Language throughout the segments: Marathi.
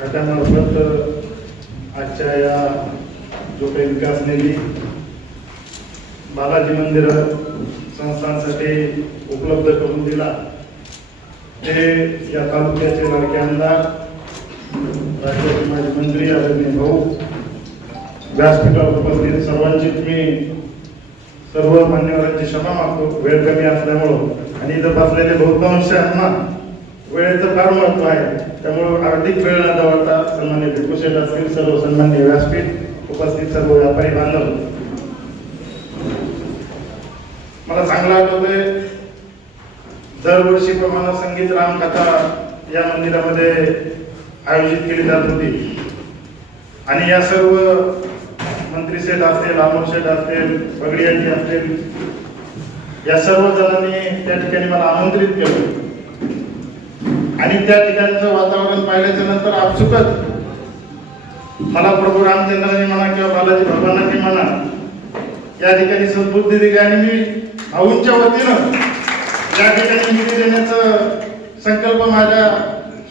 शासनामार्फत आजच्या या जो काही विकास निधी बालाजी मंदिर संस्थांसाठी उपलब्ध करून दिला. ते या तालुक्याचे लाडके आमदार राज्याचे माजी मंत्री आदरणीय भाऊ व्यासपीठावर उपस्थित सर्वांची मी सर्व मान्यवरांची क्षमा मागतो वेळ कमी असल्यामुळं आणि इथं बसलेले बहुतांशांना वेळेचं फार महत्त्व आहे. त्यामुळं हार्दिक वेळ न दवडता सन्मान्य भिकुशेठ असतील सर्व सन्मान्य व्यासपीठ उपस्थित सर्व व्यापारी बांधव. मला चांगलं आठवतंय दरवर्षी प्रमाणे संगीत रामकथा या मंदिरामध्ये आयोजित केली जात होती. आणि या सर्व मंत्री सेठ असतील आमोर सेठ असतील बगडियाजी असतील या सर्व जणांनी त्या ठिकाणी मला आमंत्रित केलं. आणि त्या ठिकाणचं वातावरण पाहिल्याच्या नंतर आपसुकच मला प्रभू रामचंद्रांनी म्हणा किंवा बालाजी भगवानांनी म्हणा या ठिकाणी सद्बुद्धी दिली आणि मी भाऊंच्या वतीनं या ठिकाणी निधी देण्याचा संकल्प माझ्या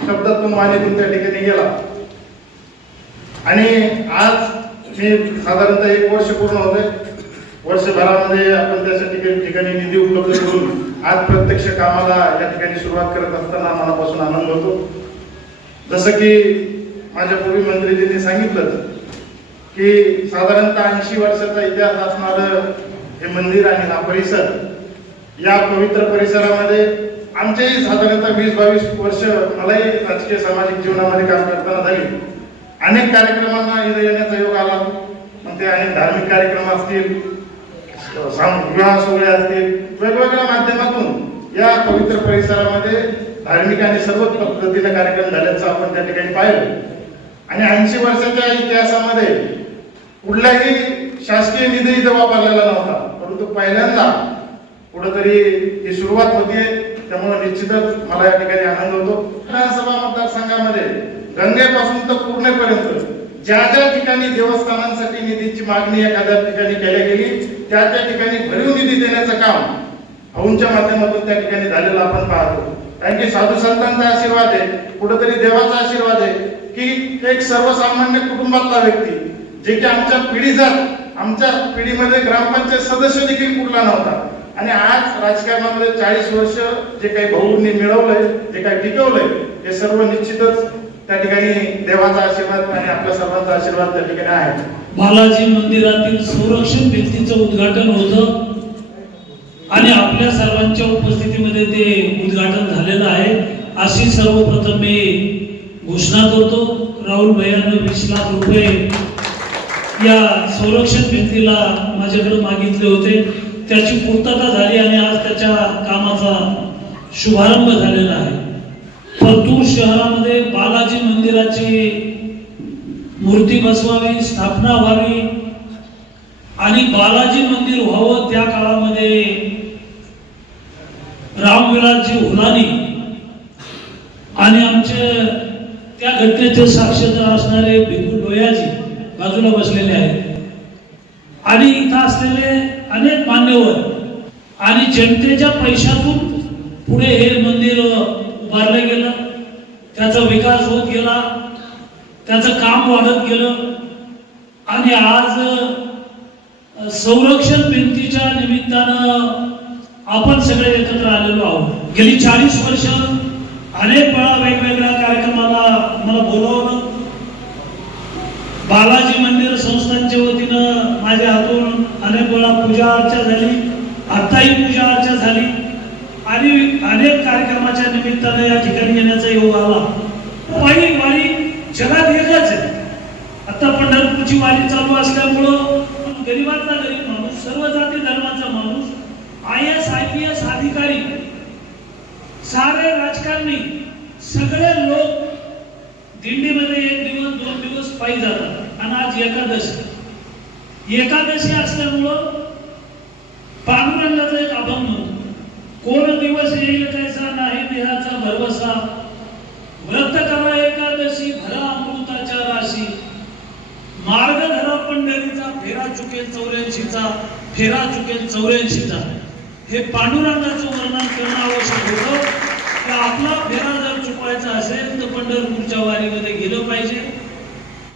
शब्दातून वाणीतून त्या ठिकाणी गेला. आणि आज मी साधारणतः एक वर्ष पूर्ण होते वर्षभरामध्ये आपण त्यासाठी ठिकाणी निधी उपलब्ध करून आज प्रत्यक्ष कामाला या ठिकाणी सुरुवात करत असताना मनापासून आनंद होतो. जसं की माझ्या पूर्वी मंत्रीजींनी सांगितलं की साधारणतः ऐंशी वर्षाचा इतिहास असणारं हे मंदिर आणि हा परिसर या पवित्र परिसरामध्ये आमचेही साधारणतः वीस बावीस वर्ष मलाही राजकीय सामाजिक जीवनामध्ये काम करताना झाली. अनेक कार्यक्रमांना इथे येण्याचा योग आला. मग ते अनेक धार्मिक कार्यक्रम असतील साम- विवाह सोहळे असतील वेगवेगळ्या माध्यमातून या पवित्र परिसरामध्ये धार्मिक आणि सर्वच पद्धतीने कार्यक्रम झाल्याचं आपण त्या ठिकाणी पाहिलं. आणि ऐंशी वर्षाच्या इतिहासामध्ये कुठलाही शासकीय निधी इथं वापरलेला नव्हता. परंतु पहिल्यांदा कुठंतरी ही सुरुवात होतीये त्यामुळे निश्चितच मला या ठिकाणी आनंद होतो. विधानसभा मतदारसंघामध्ये गंगेपासून तर पूर्णेपर्यंत ज्या ज्या ठिकाणी देवस्थानांसाठी निधीची मागणी एखाद्या ठिकाणी केली गेली त्या त्या ठिकाणी भरीव निधी देण्याचं काम भाऊंच्या माध्यमातून त्या ठिकाणी झालेलं आपण पाहतो. कारण की साधू संतांचा आशीर्वाद आहे कुठंतरी देवाचा आशीर्वाद आहे की एक सर्वसामान्य कुटुंबातला व्यक्ती जे की आमच्या पिढी जात आमच्या पिढीमध्ये ग्रामपंचायत सदस्य देखील कुठला नव्हता. आणि आज राजकारणामध्ये चाळीस वर्ष जे काही भाऊंनी मिळवलंय जे काही टिकवलंय हे सर्व निश्चितच त्या ठिकाणी देवाचा आशीर्वाद आणि आपल्या सर्वांचा आशीर्वाद त्या ठिकाणी आहे. बालाजी मंदिरातील संरक्षण भिंतीचं उद्घाटन होतं. आणि आपल्या सर्वांच्या उपस्थितीमध्ये ते उद्घाटन झालेलं आहे. अशी सर्वप्रथम मी घोषणा करतो राहुल भैयानं वीस लाख रुपये या संरक्षण भिंतीला माझ्याकडे मागितले होते. त्याची पूर्तता झाली आणि आज त्याच्या कामाचा शुभारंभ झालेला आहे. परतूर शहरामध्ये बालाजी मंदिराची मूर्ती बसवावी स्थापना व्हावी आणि बालाजी मंदिर व्हावं त्या काळामध्ये रामविलासजी हुलानी आणि आमचे त्या घटनेचे साक्षीदार असणारे भिकू डोयाजी बाजूला बसलेले आहेत. आणि इथं असलेले अनेक मान्यवर आणि जनतेच्या पैशातून पुढे हे मंदिर उभारलं गेलं. त्याचा विकास होत गेला. त्याचं काम वाढत गेलं. आणि आज संरक्षण भिंतीच्या निमित्तानं आपण सगळे एकत्र आलेलो आहोत. गेली चाळीस वर्ष अनेक वेळा वेगवेगळ्या कार्यक्रमाला मला बोलवलं. बालाजी मंदिर संस्थांच्या वतीनं माझ्या हातून अनेक वेळा पूजा अर्चा झाली. आत्ताही पूजा अर्चा झाली. आणि अनेक कार्यक्रमाच्या निमित्तानं या ठिकाणी येण्याचा योग आला. वारी वारी जगात एकच आहे. आता पंढरपूरची वारी चालू असल्यामुळं अधिकारी सारे राजकारणी सगळे लोक दिंडीमध्ये एक दिवस दोन दिवस पायी जातात. आणि आज एकादशी. एकादशी असल्यामुळं पांडुरंगाचा एक अभंग कोण दिवस येईल कैसा नाही देहाचा भरवसा. व्रत करा एकादशी भरा अमृताच्या राशी. मार्ग धरा पंढरीचा फेरा चुकेल चौऱ्याऐंशीचा फेरा चुकेल चौऱ्याऐंशीचा. हे पांडुरंगाचं वर्णन करणं आवश्यक होतं. की आपला फेरा जर चुकवायचा असेल तर पंढरपूरच्या वारीमध्ये गेलं पाहिजे.